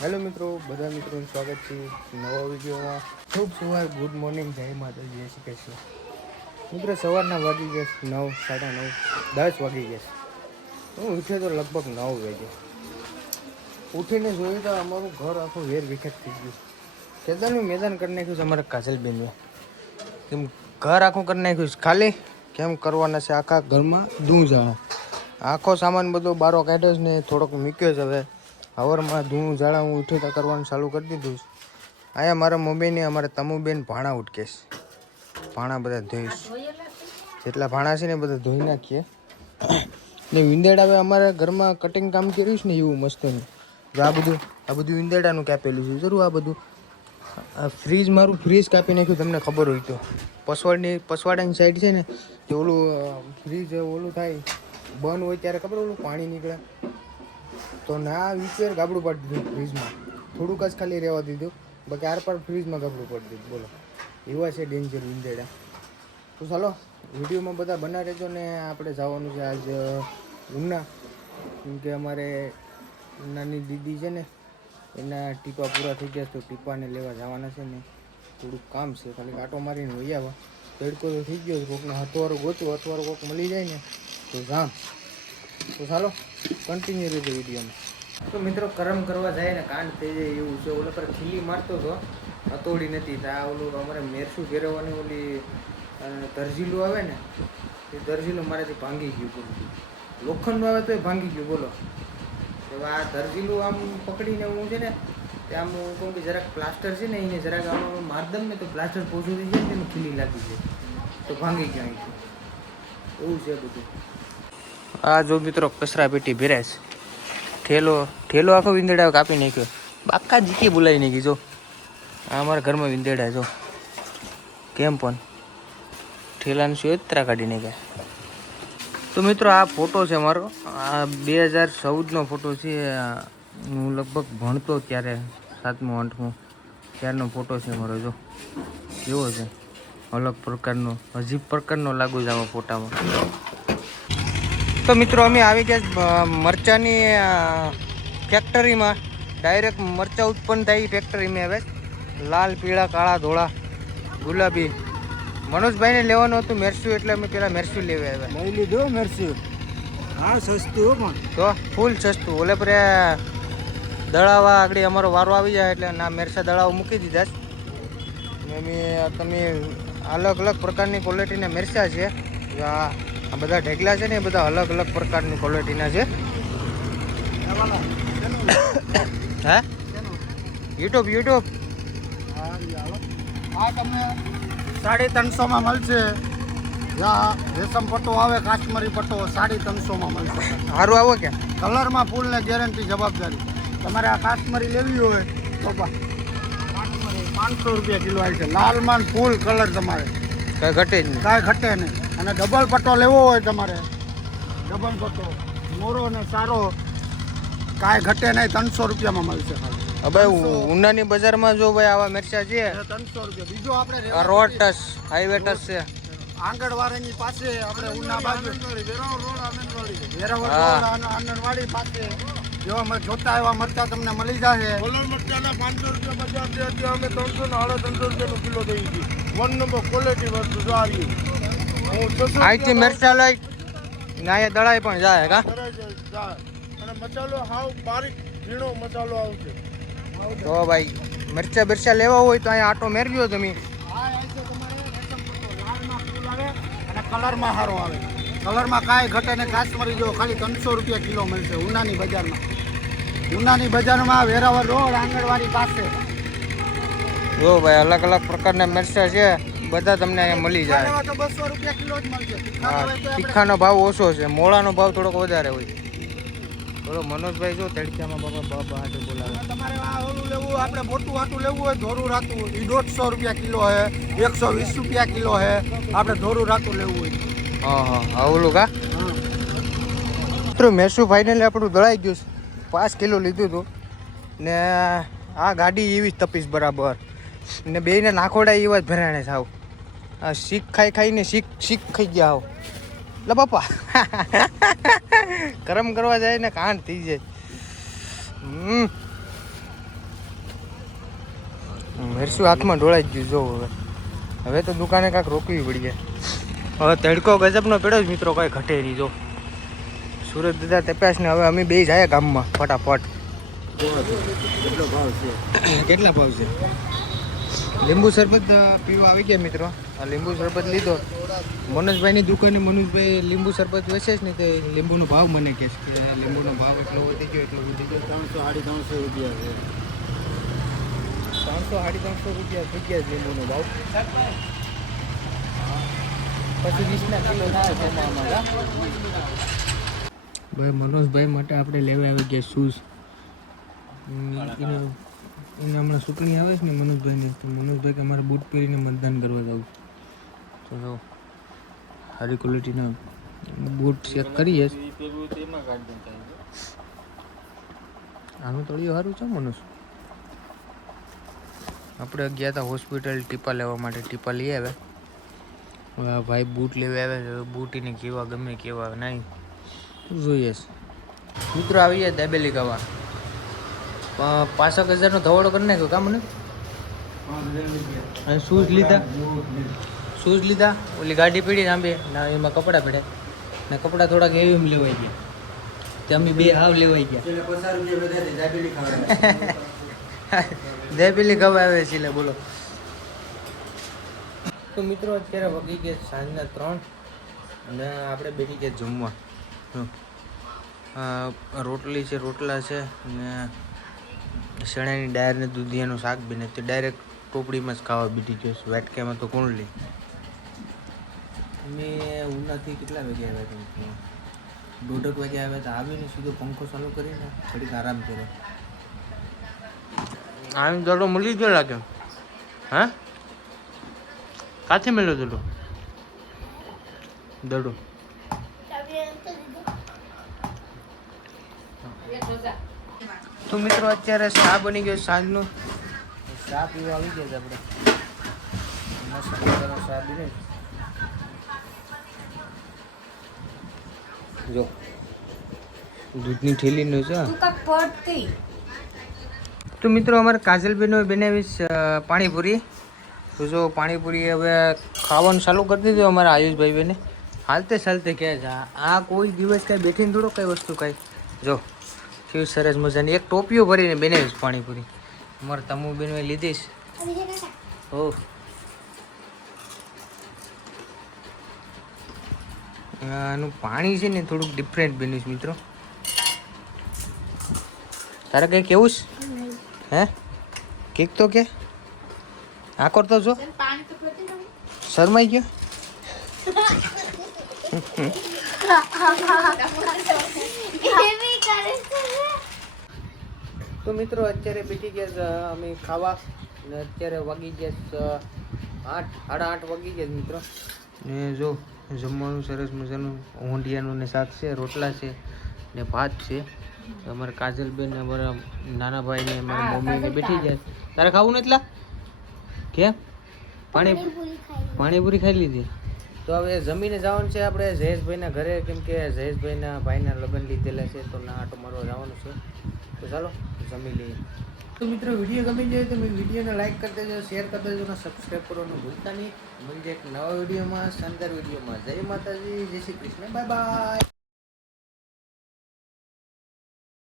Hello મિત્રો, બધા મિત્રોનું સ્વાગત છે નવા વિડીયોમાં. ખૂબ સવાર, ગુડ મોર્નિંગ, જય માતાજી, જય શ્રી કૃષ્ણ. મિત્રો સવારના વાગી ગયા 9, 9:30, 10 વાગી ગયા. હું ઉઠ્યો તો લગભગ 9 વાગે. ઉઠીને જોયું તો અમારું ઘર આખું વેર વિખેર થઈ ગયું. કેદારનું મેદાન કરી નાખ્યું છે અમારા કાજલબેનને. કેમ ઘર આખું કરી નાખ્યું છે ખાલી કેમ કરવાના છે આખા ઘરમાં ધૂળ જાળા. આખો સામાન બધો બારો કાઢ્યો છે ને થોડોક મૂક્યો છે. હવે હવારમાં ધૂળ જાળા હું ઉઠી કરવાનું ચાલુ કરી દીધું છે. અહીંયા મારા મમ્મીને અમારા તમુબેન ભાણા ઉટકેશ. ભાણા બધા ધોઈશ, જેટલા ભાણા છે ને બધા ધોઈ નાખીએ. ને વિંદેડા હવે અમારા ઘરમાં કટિંગ કામ કર્યું છે ને એવું મસ્ત નહીં. જો આ બધું વિંદેડાનું કાપેલું છે. જરૂર આ બધું ફ્રીજ, મારું ફ્રીજ કાપી નાખ્યું. તમને ખબર હોય તો પસવાડાની સાઈડ છે ને તે ઓલું ફ્રીજ ઓલું થાય બંધ હોય ત્યારે ખબર ઓલું પાણી નીકળે તો ના વિચાર ગાબડું પાડી દીધું ફ્રીજમાં. થોડુંક જ ખાલી રહેવા દીધું, બાકી આર પર ફ્રીજમાં ગાબડું પાડી દીધું. બોલો એવા છે ડેન્જર વિંદેડા. તો ચાલો વિડીયોમાં બધા બના રહેજો. ને આપણે જવાનું છે આજ ઉના, કેમકે અમારે નાની દીદી છે ને એના ટીપા પૂરા થઈ ગયા તો ટીપાને લેવા જવાના છે ને થોડુંક કામ છે. ખાલી કાંટો મારીને વહી આવવા. તડકો તો થઈ ગયો, કોકને હથવારો ગોતું, હથવારો કોક મળી જાય ને તો જામ. તો ચાલો કન્ટિન્યુ રહેજો વિડીયોમાં. તો મિત્રો કરમ કરવા જાય ને કાંડ થઈ જાય એવું છે. ઓલા પર ખીલી મારતો હતો, હતોડી નથી. આ ઓલું અમારે મેરસું ફેરવવાની ઓલી દરજીલું આવે ને એ દરજીલું મારાથી ભાંગી ગયું. બોલું લોખંડનું આવે તો એ ભાંગી ગયું. બોલો હવે આ દરજીલું આમ પકડીને હું છે ને તે આમ હું કહું કે જરાક પ્લાસ્ટર છે ને એને જરાક આમ માર દમ ને તો પ્લાસ્ટર પોચું થઈ જાય ને ખીલી લાગી જાય તો ભાંગી ગયા અહીંથી. એવું છે બધું. આ જો મિત્રો કચરા પેટી ભેરાય છે. ઠેલો આખો વિંદેડા કાપી નાખ્યો. બાકા જીકી બોલાવી નાખી. જો આ અમારા ઘરમાં વિંદેડા જો કેમ પણ ઠેલાનું શોત્રા કાઢી નાખ્યા. તો મિત્રો આ ફોટો છે મારો. આ 2014નો ફોટો છે. હું લગભગ ભણતો ત્યારે 7મું 8મું ત્યારનો ફોટો છે મારો. જો કેવો છે, અલગ પ્રકારનો, અજીબ પ્રકારનો લાગુ છે આમાં ફોટામાં. તો મિત્રો અમે આવી ગયા મરચાંની ફેક્ટરીમાં. ડાયરેક્ટ મરચાં ઉત્પન્ન થાય એ ફેક્ટરીમાં આવે. લાલ, પીળા, કાળા, ધોળા, ગુલાબી. મનોજભાઈને લેવાનું હતું મેરસું, એટલે અમે પેલા મેરસું લેવા આવ્યા. લઈ લીધો મેરસું. હા સસ્તું પણ તો ફૂલ સસ્તું. ઓલે પર દળાવા આગળ અમારો વારો આવી જાય એટલે ના મેરસા દળાવા મૂકી દીધા છે. અમે તમે અલગ અલગ પ્રકારની ક્વોલિટીના મેરસા છે. આ બધા ઢેકલા છે ને એ બધા અલગ અલગ પ્રકારની ક્વોલિટીના છે. હે યુટ્યુબ આ તમને 350માં મળશે. રેશમ પટ્ટો આવે, કાશ્મીરી પટ્ટો 350માં મળશે. સારું આવો કે કલરમાં ફૂલ ને ગેરંટી, જવાબદારી. તમારે આ કાશ્મીરી લેવી હોય તો કાશ્મીરી 500 રૂપિયા કિલો આવી છે. લાલમાં ફૂલ કલર તમારે કઈ ઘટે જ નહીં, કાંઈ ઘટે નહીં. અને ડબલ પટ્ટો લેવો હોય તમારે, ડબલ પટ્ટો મોરો ને સારો, કાંઈ ઘટે નહીં. 300 રૂપિયામાં મળશે ખાલી. હવે ઉનાની બજારમાં જો ભાઈ આવા મિરચા છે 300 રૂપિયા. બીજો આપણે રોડ ટચ, હાઈવે ટચ છે. આંગણવાડીની પાસે આપણે ઉના બાજુ આંગણવાડી પાસે જેવા જોતા એવા મરચા તમને મળી જશે. મરચાના 500 રૂપિયા બજાર છે. અત્યારે અમે 300 ને 350 રૂપિયાનો કિલો દઈ છીએ. 1 નંબર ક્વોલિટી વસ્તુ જો આવી. અહીંથી મિરચા લઈ ને અહીંયા દળાઈ પણ જાય કા. અને મસાલો હાવ બારીક ઝીણો મસાલો આવશે. તો ભાઈ મિરચા લેવા હોય તો અહીંયા આટો મેરજો તમે. અને કલરમાં સારો આવે. કલરમાં કાંઈ ઘટે ને કાશ્મીરી જો ખાલી 300 રૂપિયા કિલો મળશે ઉનાની બજારમાં. ઉનાની બજારમાં વેરાવળ રોડ આંગણવાડી પાસે. જો ભાઈ અલગ અલગ પ્રકારના મિરચા છે, બધા તમને અહીંયા મળી જાય. તો 200 રૂપિયા કિલો જ મળશે. તીખાનો ભાવ ઓછો છે, મોળાનો ભાવ થોડોક વધારે હોય. બોલો મનોજભાઈ જો તડક્યામાં બાબા હાથે બોલાવે. તમારે આ ઓલું લેવું, આપણે મોટું હાટું લેવું હોય ધોરું રાતું, એ 150 રૂપિયા કિલો હે, 120 રૂપિયા કિલો હે. આપણે ધોરું રાતું લેવું હોય. હા ઓલું કા મિત્રો મેસું ફાઇનલી આપણું દળાઈ ગયું છે. 5 કિલો લીધું હતું ને આ ગાડી એવી જ તપીશ બરાબર. ને બેને નાખોડા એવા જ ભરાણે સાવ. આ શીખ ખાઈને શીખ ખાઈ ગયા આવ. લે બાપા ગરમ કરવા જાય ને કાંડ થઈ જાય. મરસું હાથમાં ઢોળાઈ જ ગયું. જો હવે તો દુકાને કાંઈક રોકવી પડીએ. હવે તડકો ગજબનો પડ્યો જ મિત્રો, કંઈ ઘટે નહીં. જો સુરત દાદા તપ્યાસ ને હવે અમે બે જાય ગામમાં ફટાફટ. કેટલો ભાવ છે? કેટલા ભાવ છે? લીંબુ શરબત પીવા આવી ગયા મિત્રો. આ લીંબુ શરબત લીધો. મનોજભાઈની દુકાને મનોજભાઈ લીંબુ શરબત વેચે છે ને, તે લીંબુનો ભાવ મને કહે છે કે લીંબુનો ભાવ એટલો વધી ગયો, એટલો વધી ગયો. 300-350 રૂપિયા છે. 300-350 રૂપિયા થઈ ગયા છે લીંબુનો ભાવ. પછી 20ના કિલો થાય સોમામાં. ભાઈ મનોજભાઈ માટે આપણે લેવા આવી ગયા શૂઝ. એને હમણાં ચૂંટણી આવે છે ને મનોજભાઈની, તો મનોજભાઈ કે અમારે બૂટ પહેરીને મતદાન કરવા જવું. તો જો સારી ક્વોલિટીના બૂટ ચેક કરીએ. આનું તળિયું સારું છે મનોજ. આપણે ગયા હતા હોસ્પિટલ ટીપા લેવા માટે, ટીપા લઈ આવ્યા. ભાઈ બૂટ લેવા આવ્યા. બૂટ એને કેવા ગમે કેવા નહીં જોઈએ. મિત્રો આવી જાય દાબેલી ખાવા. 5,000નો ધવાડો કરી નાખ્યો કામ મને. અને શૂઝ લીધા. ઓલી ગાડી પડી લાંબી ના, એમાં કપડાં પડ્યા ને કપડાં થોડાક એવી લેવાઈ ગયા. તે અમે બે હાવ લેવાઈ ગયા. દાબેલી ખાવા આવે છે એટલે બોલો. તો મિત્રો અત્યારે વાગી ગયા સાંજના 3 અને આપણે બેઠી ગયા જમવા. રોટલી છે, રોટલા છે ને ચણાની દાળ ને દૂધિયાનું શાક બને. તે ડાયરેક્ટ ટોપડીમાં જ ખાવા બીઠી ગયો. વાટકામાં તો કોણ લે. અમે ઉનાથી કેટલા વાગે આવ્યા હતા? 1:30 વાગે આવ્યા હતા. આવીને સીધો પંખો ચાલુ કરીને થોડીક આરામ કર્યો. આમ દડો મળી ગયો લાગે. હા, કાથી મળ્યો દડો? તો મિત્રો અત્યારે ચા બની ગયો સાંજનું. ચા પીવા આવી ગયા છે આપણે. મસ્ત ચા પીને જો દૂધની થેલીનું છે. તો મિત્રો અમારે કાજલબેનો બનાવીશ પાણીપુરી. તો જો પાણીપુરી હવે ખાવાનું ચાલુ કરી દીધું અમારા આયુષભાઈ બેને. હાલતે ચાલતે કહે છે આ કોઈ દિવસ કાંઈ બેઠીને થોડો કઈ વસ્તુ કાંઈ. જો કેવી સરસ મજાની એક ટોપીઓ ભરીને બનાવીશ પાણીપુરી. અમારે તમુ બેનો લીધીશ. ઓહ, આનું પાણી છે ને થોડુંક ડિફરન્ટ બન્યું છે મિત્રો. તારે કંઈ કેવું છે? હે કેક તો કે આ કરતો છો શરમાઈ ગયો. તો મિત્રો અત્યારે બેઠી ગયા અમે ખાવા ને અત્યારે વાગી ગયા 8:30 વાગી ગયા મિત્રો. ને જો જમવાનું સરસ મજાનું ઊંધિયાનું ને શાક છે, રોટલા છે ને ભાત છે. અમારા કાજલબેન ને અમારા નાના ભાઈ ને અમારા મમ્મી ને બેઠી જાય. તારે ખાવું નથી લા? કેમ? પાણીપુરી ખાઈ લીધી. તો હવે જમીને જવાનું છે આપણે જયેશભાઈના ઘરે, કેમ કે જયેશભાઈના ભાઈના લગ્ન લીધેલા છે તો ના આટો મારવા જવાનું છે. તો ચાલો જમી લઈએ. તો મિત્રો વિડીયો ગમી જાય તો વિડીયોને લાઈક કરી દેજો, શેર કરી દેજો અને સબસ્ક્રાઈબ કરવાનું ભૂલતા નહીં. મળીએ એક નવા વિડીયોમાં, શાનદાર વિડીયોમાં. જય માતાજી, જય શ્રી કૃષ્ણ, બાય બાય.